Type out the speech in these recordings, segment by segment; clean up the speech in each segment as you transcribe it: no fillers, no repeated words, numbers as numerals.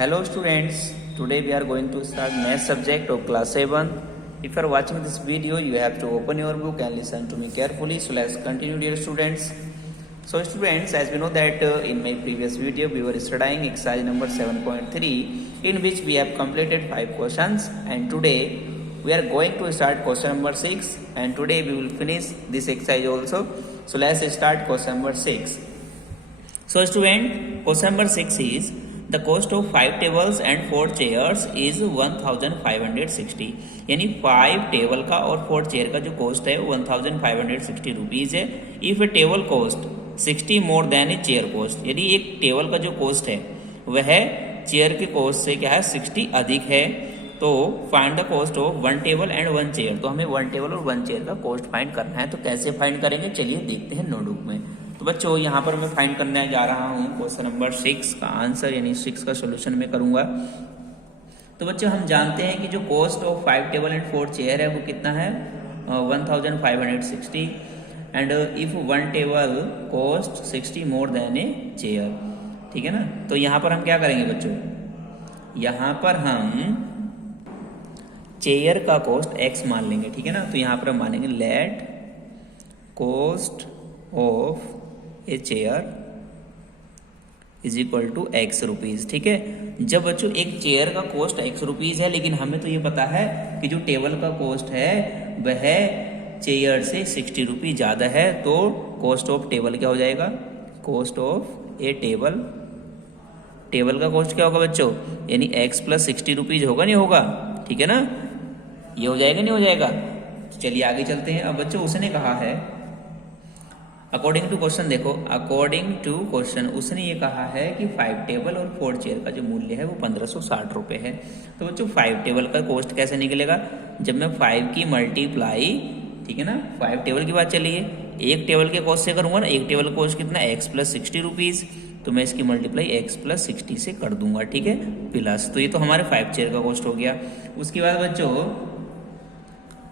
Hello students, today we are going to start math subject of class 7. If you are watching this video, you have to open your book and listen to me carefully. So let's continue dear students. So students, as we know that in my previous video, we were studying exercise number 7.3 in which we have completed 5 questions, and today we are going to start question number 6, and today we will finish this exercise also. So let's start question number 6. So student, question number 6 is the cost of 5 tables and 4 chairs is 1560. यानी 5 table का और 4 chair का जो cost है 1560 rupees है. If A table cost 60 more than a chair cost, यदि एक table का जो कॉस्ट है वह चेयर के कॉस्ट से क्या है 60 अधिक है, तो find the cost of 1 table and 1 chair. तो हमें 1 टेबल और 1 चेयर का कॉस्ट फाइंड करना है. तो कैसे फाइंड करेंगे, चलिए देखते हैं नोटबुक में. तो बच्चों यहाँ पर मैं फाइंड करने जा रहा हूँ क्वेश्चन नंबर 6 का आंसर, यानी 6 का सोल्यूशन मैं करूंगा. तो बच्चों हम जानते हैं कि जो cost of 5 table and 4 chair है वो कितना है 1560, and if 1 table cost 60 more than a chair. ठीक है ना. तो यहाँ पर हम क्या करेंगे बच्चों, यहाँ पर हम चेयर का कॉस्ट x मान लेंगे. ठीक है ना. तो यहाँ पर हम मानेंगे let cost of a chair is equal to x rupees. ठीक है. जब बच्चों एक चेयर का कॉस्ट x रुपीज है, लेकिन हमें तो ये पता है कि जो टेबल का कॉस्ट है वह चेयर से 60 रुपीज ज्यादा है, तो कॉस्ट ऑफ टेबल क्या हो जाएगा, cost of A table, table का कॉस्ट क्या होगा बच्चों, यानी x प्लस 60 रुपीज होगा नहीं होगा. ठीक है ना. ये हो जाएगा नहीं हो जाएगा. चलिए आगे चलते हैं. अब बच्चों उसने कहा है अकॉर्डिंग टू क्वेश्चन, देखो अकॉर्डिंग टू क्वेश्चन उसने ये कहा है कि 5 टेबल और 4 चेयर का जो मूल्य है वो 1560 रुपए है. तो बच्चों 5 टेबल का कॉस्ट कैसे निकलेगा, जब मैं 5 की मल्टीप्लाई, ठीक है ना, 5 टेबल की बात चलिए, एक टेबल के कॉस्ट से करूंगा ना, एक टेबल कॉस्ट कितना x प्लस 60 रुपीज, तो मैं इसकी मल्टीप्लाई x प्लस 60 से कर दूंगा. ठीक है, प्लस. तो ये तो हमारे 5 चेयर का कॉस्ट हो गया. उसके बाद बच्चों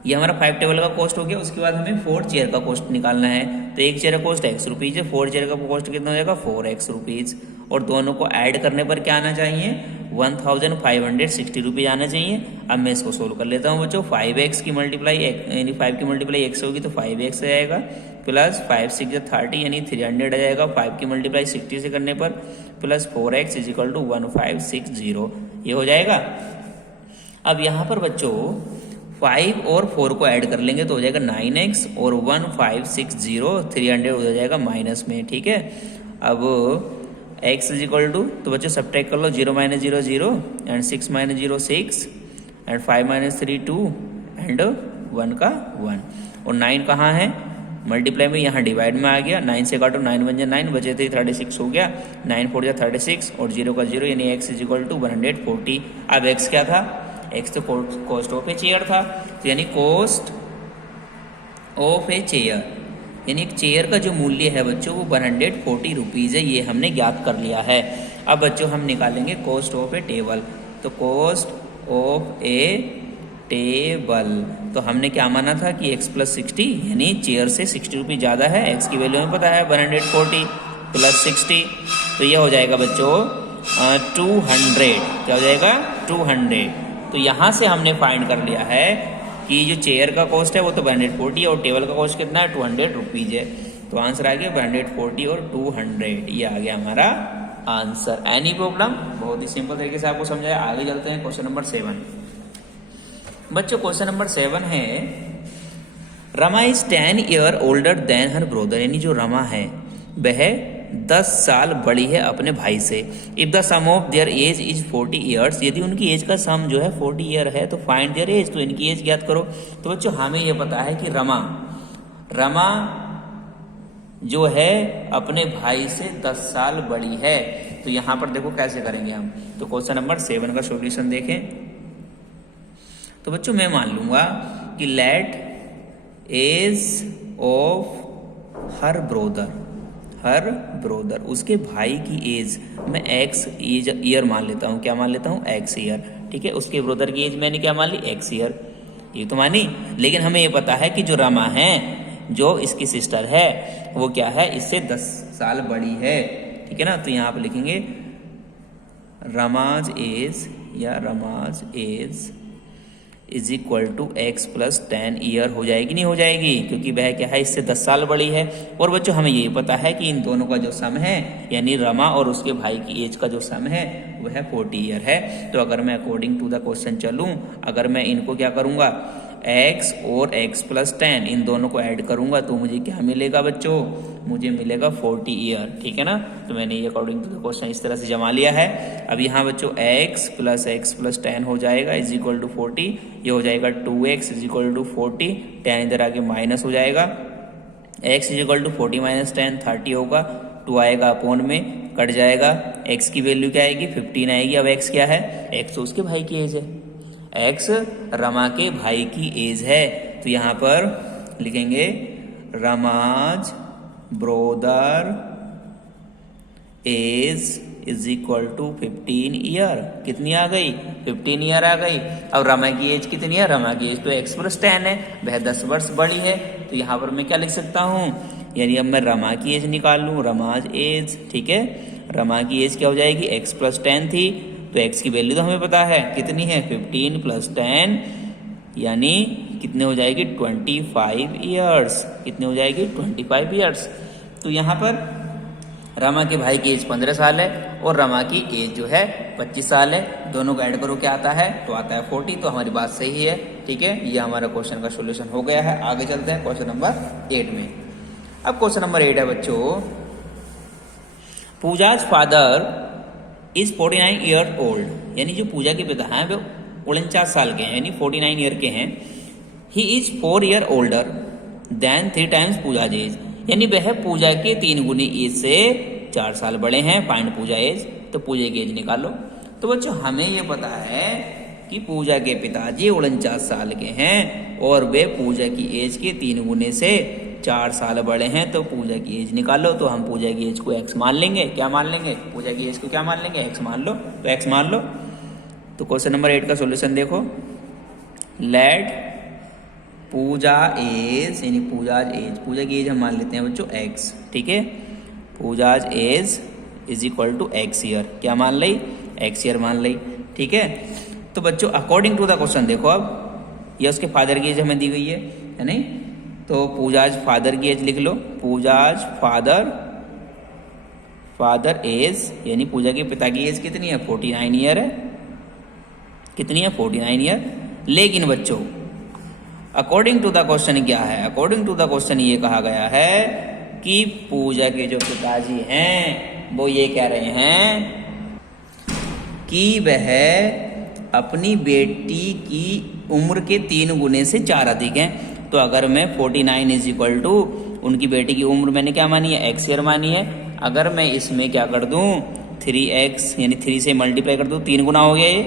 ये हमारा 5 टेबल का कॉस्ट हो गया. उसके बाद हमें 4 चेयर का कॉस्ट निकालना है. तो एक चेयर का कॉस्ट x रुपीज है, 4 चेयर का कॉस्ट कितना हो जाएगा 4x रुपीज, और दोनों को ऐड करने पर क्या आना चाहिए 1560 रुपीज आना चाहिए. अब मैं इसको सोल्व कर लेता हूँ बच्चों. 5x की मल्टीप्लाई यानी 5 की मल्टीप्लाई x होगी तो 5x आ जाएगा, प्लस 5 6 30 यानी 300 आ जाएगा 5 की मल्टीप्लाई 60 से करने पर, plus 4x is equal to 1560. ये हो जाएगा. अब यहाँ पर बच्चों 5 और 4 को ऐड कर लेंगे तो हो जाएगा 9x, और 1560 300 हो जाएगा माइनस में. ठीक है. अब x इज इक्वल टू, तो बच्चों सब्ट्रैक्ट कर लो, 0 minus 0 0 and 6 minus 0 6 and 5 minus 3 2 and 1 का 1, और 9 कहाँ है मल्टीप्लाई में, यहाँ डिवाइड में आ गया. 9 से काटो, 9 1 9 बचे थे 36 हो गया, 9 4 36 और 0 का 0 यानी x इज इक्वल टू 140. अब x क्या था, x तो कॉस्ट ऑफ ए चेयर था, तो यानी कॉस्ट ऑफ ए चेयर, यानी एक चेयर का जो मूल्य है बच्चों वो 140 रुपीज है. ये हमने ज्ञात कर लिया है. अब बच्चों हम निकालेंगे कॉस्ट ऑफ ए टेबल. तो कॉस्ट ऑफ ए टेबल, तो हमने क्या माना था कि x प्लस 60 यानी चेयर से 60 रुपीज ज्यादा है, x की वैल्यू हमें पता है 140 प्लस 60, तो ये हो जाएगा बच्चों 200. क्या हो जाएगा 200. तो यहाँ से हमने फाइंड कर लिया है कि जो चेयर का कॉस्ट है वो तो 140 और टेबल का कॉस्ट कितना है 200 रुपीज है. तो आंसर आ गया 140 और 200. ये आ गया हमारा आंसर. एनी प्रॉब्लम, बहुत ही सिंपल तरीके से आपको समझाया. आगे चलते हैं क्वेश्चन नंबर 7. बच्चों क्वेश्चन नंबर 7 है Rama is 10 year older then her brother, यानी जो रमा है वह 10 साल बड़ी है अपने भाई से. If the sum of their age is 40 years, यदि उनकी एज का सम जो है 40 ईयर है तो फाइंड देयर एज, तो इनकी एज ज्ञात करो. तो बच्चों हमें यह पता है कि रमा जो है अपने भाई से 10 साल बड़ी है. तो यहां पर देखो कैसे करेंगे हम. तो क्वेश्चन नंबर 7 का सॉल्यूशन देखें. तो बच्चों मैं मान लूंगा कि let age of her brother, उसके भाई की एज मैं x ईयर मान लेता हूँ. क्या मान लेता हूँ x ईयर. ठीक है. उसके ब्रोदर की एज मैंने क्या मान ली x ईयर, ये तो मानी. लेकिन हमें ये पता है कि जो रमा है, जो इसकी सिस्टर है, वो क्या है इससे 10 साल बड़ी है. ठीक है ना. तो यहाँ पे लिखेंगे Rama's age is equal to x plus 10 year हो जाएगी, नहीं हो जाएगी, क्योंकि वह क्या है, इससे 10 साल बड़ी है। और बच्चों हमें ये पता है कि इन दोनों का जो सम है, यानी रमा और उसके भाई की एज का जो सम है वह 40 ईयर है। तो अगर मैं अकॉर्डिंग टू द क्वेश्चन चलूँ, अगर मैं इनको क्या करूँगा, x और x प्लस 10 इन दोनों को ऐड करूंगा तो मुझे क्या मिलेगा बच्चों, मुझे मिलेगा 40 ईयर, ठीक है ना। तो मैंने ये अकॉर्डिंग टू द क्वेश्चन इस तरह से जमा लिया है। अब यहाँ बच्चों x प्लस 10 हो जाएगा इज इक्वल टू 40, ये हो जाएगा 2x इज इक्वल टू 40, 10 इधर आके माइनस हो जाएगा, x is equal to 40 minus 10 30 होगा, 2 आएगा अपॉन में कट जाएगा, x की वैल्यू क्या आएगी 15 आएगी। अब x क्या है, x तो उसके भाई की एज है, x रमा के भाई की एज है। तो यहां पर लिखेंगे Rama's brother age is equal to 15 year. कितनी आ गई, 15 ईयर आ गई। अब रमा की एज कितनी है, रमा की एज तो x प्लस 10 है, वह 10 वर्ष बड़ी है। तो यहां पर मैं क्या लिख सकता हूं, यानी अब मैं रमा की एज निकाल लूं, रमाज एज, ठीक है। रमा की एज क्या हो जाएगी, x प्लस 10 थी, तो x की वैल्यू तो हमें पता है कितनी है, 15 प्लस 10 यानी कितने हो जाएगी 25 ईयर्स, कितने हो जाएगी 25 ईयर्स। तो यहाँ पर रमा के भाई की एज 15 साल है और रमा की एज जो है 25 साल है। दोनों को ऐड करो क्या आता है, तो आता है 40। तो हमारी बात सही है, ठीक है। ये हमारा क्वेश्चन का सोल्यूशन हो गया है। आगे चलते हैं क्वेश्चन नंबर 8 में। अब क्वेश्चन नंबर 8 है बच्चों, Pooja's father is 49 year old, यानी जो पूजा के पिता हैं वे 49 साल के हैं, यानी 49 ईयर के हैं। He is 4 year older than 3 times Pooja age, यानी वह पूजा के 3 गुनी एज से 4 साल बड़े हैं। फाइंड पूजा एज, तो पूजा की एज निकालो। तो बच्चों हमें ये पता है कि पूजा के पिताजी 49 साल के हैं और वे पूजा की एज के 3 गुने से 4 साल बड़े हैं। तो पूजा की एज निकालो। तो हम पूजा की एज को x मान लेंगे, क्या मान लेंगे, पूजा की एज को क्या मान लेंगे, x मान लो। तो x मान लो। तो क्वेश्चन नंबर 8 का सॉल्यूशन देखो, लेट पूजा एज, यानी पूजाज एज, पूजा की एज हम मान लेते हैं बच्चों x, ठीक है। Pooja's age is equal to x year, क्या मान ली, x ईयर मान ली, ठीक है। तो बच्चों अकॉर्डिंग टू द क्वेश्चन देखो, अब ये उसके फादर की एज हमें दी गई है नहीं। तो पूजाज फादर की एज लिख लो, पूजाज फादर एज, यानी पूजा के पिता की एज कितनी है, 49 ईयर है, कितनी है 49 ईयर। लेकिन बच्चों अकॉर्डिंग टू द क्वेश्चन क्या है, अकॉर्डिंग टू द क्वेश्चन ये कहा गया है कि पूजा के जो पिताजी हैं वो ये कह रहे हैं कि वह अपनी बेटी की उम्र के 3 गुने से 4 अधिक हैं। तो अगर मैं 49 इज इक्वल टू उनकी बेटी की उम्र मैंने क्या मानी है, x ईयर मानी है। अगर मैं इसमें क्या कर दूं 3x, यानी 3 से मल्टीप्लाई कर दूं, 3 गुना हो गया, ये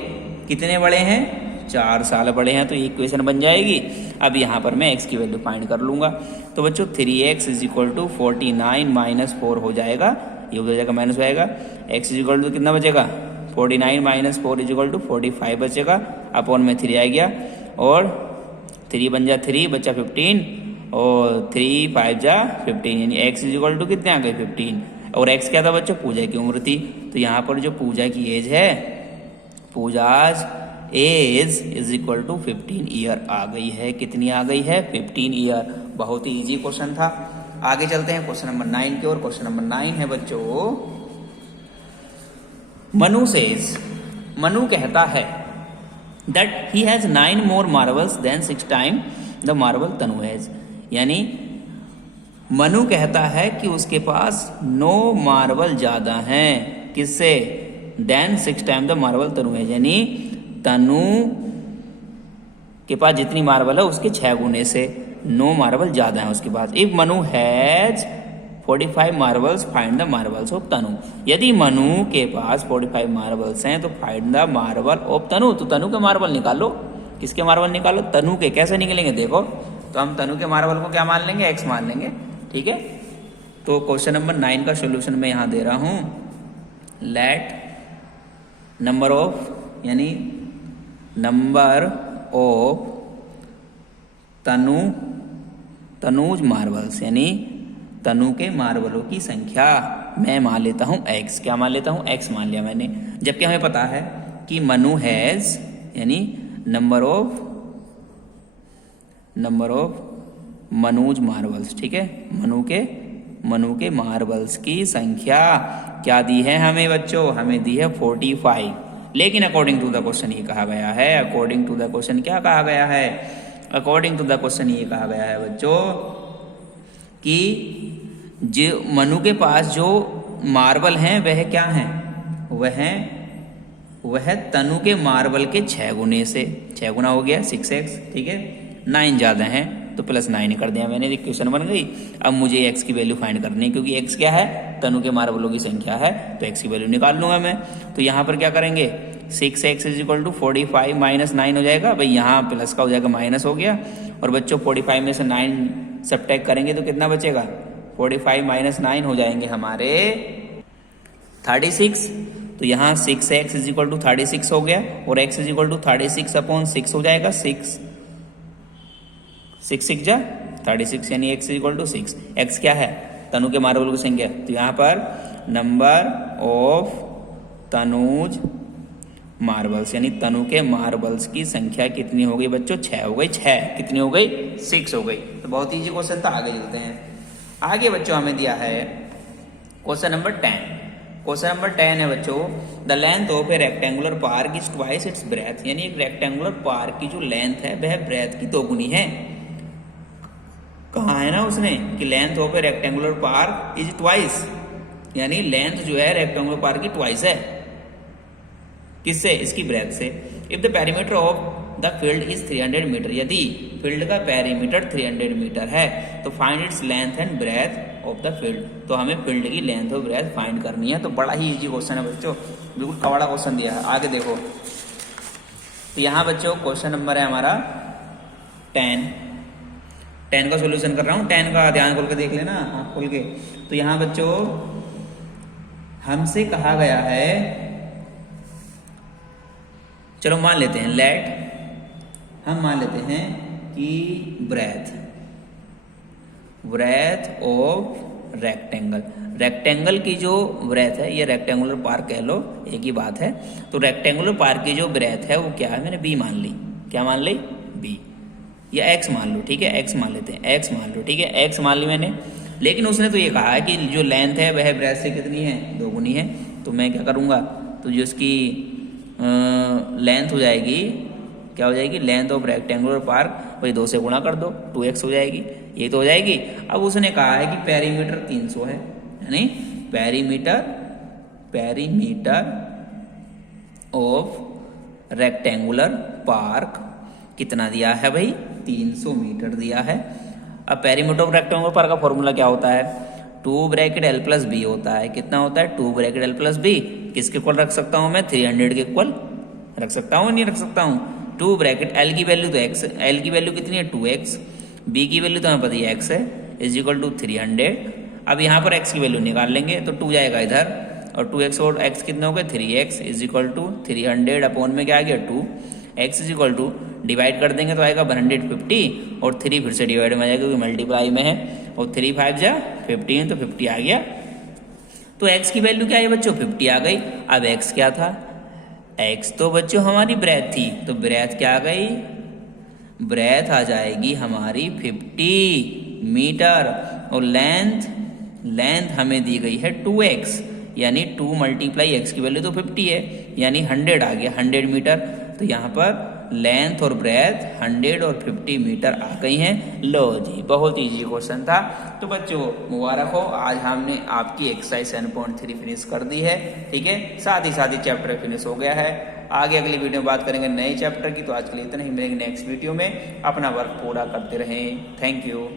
कितने बड़े हैं, 4 साल बड़े हैं। तो ये इक्वेशन बन जाएगी। अब यहाँ पर मैं x की वैल्यू फाइंड कर लूंगा। तो बच्चों 3x is equal to 49 minus 4 हो जाएगा, ये हो जाएगा माइनस हो जाएगा। x इज इक्वल टू कितना बचेगा, 49 माइनस 4 इज इक्वल टू 45 बचेगा, अपॉन में 3 आ गया और 3 बन जा 3 बच्चा 15 और 3 5 जा 15, यानी x इज इक्वल टू कितने आ गए 15। और x क्या था बच्चों, पूजा की उम्र थी। तो यहाँ पर जो पूजा की एज है, Pooja's age is equal to 15 year आ गई है। कितनी आ गई है, 15 ईयर। बहुत ही इजी क्वेश्चन था। आगे चलते हैं क्वेश्चन नंबर 9 की ओर। क्वेश्चन नंबर 9 है बच्चों, मनु सेज, मनु कहता है that he has 9 more marbles than 6 times the marble Tanu has, यानी मनु कहता है कि उसके पास 9 मार्बल ज्यादा हैं, किससे, देन 6 टाइम द मार्बल तनु है, यानी तनु के पास जितनी मार्बल है उसके 6 गुने से 9 मार्बल ज्यादा है उसके पास। If Manu has 45 marbles find the marbles of Tanu, यदि मनु के पास 45 मार्बल्स हैं तो find the marble of Tanu. तो तनु के मार्बल निकालो, किसके मार्बल निकालो, तनु के। कैसे निकलेंगे देखो, तो हम तनु के मार्बल को क्या मान लेंगे, x मान लेंगे, ठीक है। तो क्वेश्चन नंबर 9 का सोल्यूशन मैं यहां दे रहा हूं, लेट नंबर ऑफ, यानी नंबर ऑफ तनुज मार्बल्स, यानी तनु के मार्बलों की संख्या मैं मान लेता हूं x, क्या मान लेता हूं, x मान लिया मैंने। जबकि हमें पता है कि मनु हैज यानी नंबर ऑफ मनूज मार्बल्स, ठीक है, मनु के मार्बल्स की संख्या क्या दी है हमें बच्चों, हमें दी है 45। लेकिन अकॉर्डिंग टू द क्वेश्चन ये कहा गया है, अकॉर्डिंग टू द क्वेश्चन क्या कहा गया है, अकॉर्डिंग टू द क्वेश्चन ये कहा गया है बच्चों कि जो मनु के पास जो मार्बल हैं वह क्या हैं, वह तनु के मार्बल के 6 गुने से, 6 गुना हो गया 6x, ठीक है, 9 ज़्यादा हैं तो +9 कर दिया मैंने, इक्वेशन बन गई। अब मुझे x की वैल्यू फाइंड करनी है क्योंकि x क्या है, तनु के मार्बलों की संख्या है, तो x की वैल्यू निकाल लूंगा मैं। तो यहाँ पर क्या करेंगे, 6x = 45 - 9 हो जाएगा, भाई यहाँ प्लस का हो जाएगा माइनस हो गया, और बच्चों 45 में से 9 सब्ट्रैक्ट करेंगे तो कितना बचेगा, 45 - 9 हो जाएंगे हमारे 36। तो यहाँ 6x = 36 हो गया, और x = 36/6 हो जाएगा, 6 6 जा 36 यानी x = 6। x क्या है, तनु के मार्बल की संख्या, तो यहाँ पर नंबर ऑफ तनुज मार्बल्स यानी तनु के मार्बल्स की संख्या कितनी हो गई बच्चों, 6 हो गई, 6 कितनी हो गई, 6 हो गई। तो बहुत ईजी क्वेश्चन था, आगे चलते हैं। आगे बच्चों हमें दिया है क्वेश्चन नंबर 10। क्वेश्चन नंबर 10 है बच्चों, the length of A rectangular park is twice its breath, यानी एक रेक्टेंगुलर पार्क की जो लेंथ है वह ब्रेथ की 2 गुनी है। कहा है ना उसने कि length of A rectangular park is twice, यानी लेंथ जो है रेक्टेंगुलर पार्क की ट्वाइस है, किससे, इसकी ब्रेथ से। If the perimeter of the field is 300 metre, यदि फील्ड का पेरीमीटर 300 मीटर है तो find its length and breadth of the field, तो हमें फील्ड की लेंथ और ब्रेथ फाइंड करनी है। तो बड़ा ही इजी क्वेश्चन है बच्चों, बिल्कुल कवाड़ा क्वेश्चन दिया है। आगे देखो, तो यहाँ बच्चों क्वेश्चन नंबर है हमारा 10 का सोल्यूशन कर रहा हूँ, 10 का ध्यान खोल के देख लेना, आँख खोल के। तो यहाँ बच्चों हमसे कहा गया है, चलो मान लेते हैं, हम मान लेते हैं कि ब्रेथ ऑफ रेक्टेंगल की जो ब्रेथ है, ये रेक्टेंगुलर पार्क कह लो, एक ही बात है। तो रेक्टेंगुलर पार्क की जो ब्रेथ है वो क्या है, मैंने b मान ली, क्या मान ली, b, या x मान लो, ठीक है, x मान लेते हैं, x मान लो, ठीक है, x मान ली मैंने। लेकिन उसने तो ये कहा है कि जो लेंथ है वह ब्रेथ से कितनी है, 2 गुनी है। तो मैं क्या करूँगा, तो जो उसकी लेंथ हो जाएगी, क्या हो जाएगी, लेंथ ऑफ रेक्टेंगुलर पार्क, वही 2 से गुणा कर दो, 2x हो जाएगी, ये तो हो जाएगी। अब उसने कहा है कि पेरीमीटर 300 है, यानी पेरीमीटर ऑफ रेक्टेंगुलर पार्क कितना दिया है भाई, 300 मीटर दिया है। अब पेरीमीटर ऑफ रेक्टेंगुलर पार्क का फॉर्मूला क्या होता है, 2 ब्रैकेट l + b होता है, कितना होता है, 2 ब्रैकेट l + b, किसके इक्वल रख सकता हूँ मैं, 300 के इक्वल रख सकता हूँ, नहीं रख सकता हूँ। 2 ब्रैकेट l की वैल्यू तो x, l की वैल्यू कितनी है, 2x, b की वैल्यू तो हमें पता है x है, = 300। अब यहाँ पर x की वैल्यू निकाल लेंगे तो 2 जाएगा इधर, और 2x और x कितने हो गए, 3x, = 300 अपॉन में क्या आ गया, 2, x डिवाइड कर देंगे तो आएगा 150, और 3 फिर से डिवाइड में आ जाएगा क्योंकि मल्टीप्लाई में है, और 3 5 जा 15, तो 50 आ गया। तो x की वैल्यू क्या है बच्चों, 50 आ गई। अब x क्या था, x तो बच्चों हमारी ब्रेथ थी, तो ब्रेथ क्या आ गई, ब्रेथ आ जाएगी हमारी 50 मीटर, और लेंथ हमें दी गई है 2x, यानी 2 × x की वैल्यू तो 50 है, यानी 100 आ गया, 100 मीटर। तो यहाँ पर लेंथ और ब्रेथ 100 और 50 मीटर आ गई हैं। लो जी, बहुत ईजी क्वेश्चन था। तो बच्चों मुबारक हो, आज हमने आपकी एक्सरसाइज 7.3 फिनिश कर दी है, ठीक है, साथ ही चैप्टर फिनिश हो गया है। आगे अगली वीडियो में बात करेंगे नए चैप्टर की। तो आज के लिए इतना ही, मिलेंगे नेक्स्ट वीडियो में। अपना वर्क पूरा करते रहें। Thank you.